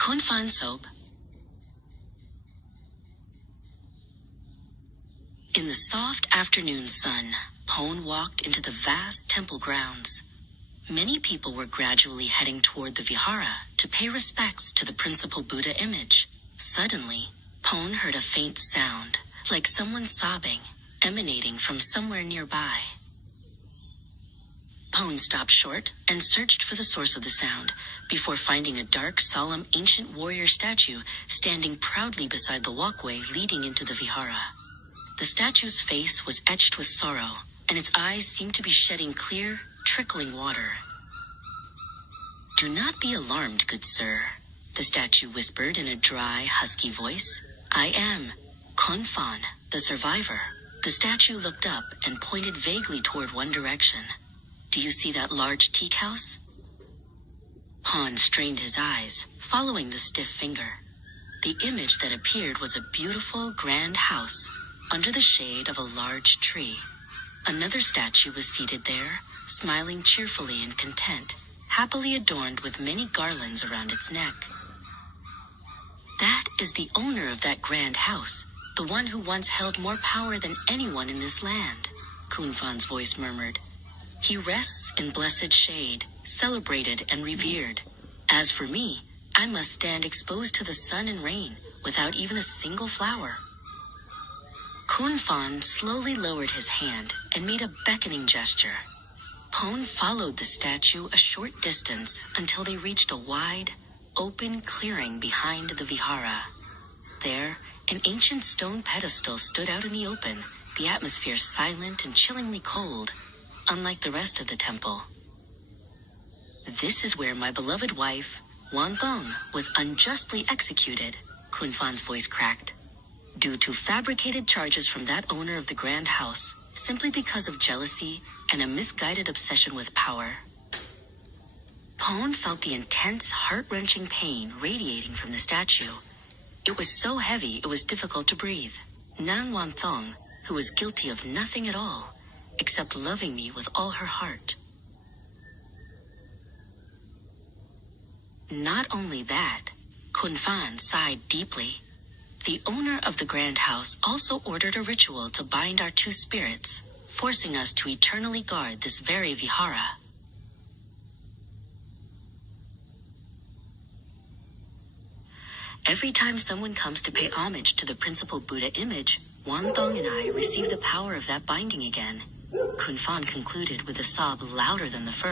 Khun soap. In the soft afternoon sun, Phaen walked into the vast temple grounds. Many people were gradually heading toward the vihara to pay respects to the principal Buddha image. Suddenly, Phaen heard a faint sound, like someone sobbing, emanating from somewhere nearby. Phaen stopped short and searched for the source of the sound, before finding a dark, solemn, ancient warrior statue standing proudly beside the walkway leading into the vihara. The statue's face was etched with sorrow, and its eyes seemed to be shedding clear, trickling water. "Do not be alarmed, good sir," the statue whispered in a dry, husky voice. "I am Khun, the survivor." The statue looked up and pointed vaguely toward one direction. "Do you see that large teak house?" Phaen strained his eyes, following the stiff finger. The image that appeared was a beautiful, grand house, under the shade of a large tree. Another statue was seated there, smiling cheerfully and content, happily adorned with many garlands around its neck. "That is the owner of that grand house, the one who once held more power than anyone in this land," Khun's voice murmured. "He rests in blessed shade, celebrated and revered. As for me, I must stand exposed to the sun and rain, without even a single flower." Khun slowly lowered his hand and made a beckoning gesture. Phaen followed the statue a short distance until they reached a wide, open clearing behind the vihara. There, an ancient stone pedestal stood out in the open, the atmosphere silent and chillingly cold, unlike the rest of the temple. "This is where my beloved wife, Thong, was unjustly executed," Khun's voice cracked. "Due to fabricated charges from that owner of the grand house, simply because of jealousy and a misguided obsession with power." Phaen felt the intense, heart-wrenching pain radiating from the statue. It was so heavy it was difficult to breathe. Thong, who was guilty of nothing at all, except loving me with all her heart. Not only that, Khun sighed deeply. The owner of the grand house also ordered a ritual to bind our two spirits, forcing us to eternally guard this very vihara. Every time someone comes to pay homage to the principal Buddha image, Thong and I receive the power of that binding again, Khun concluded with a sob louder than the first.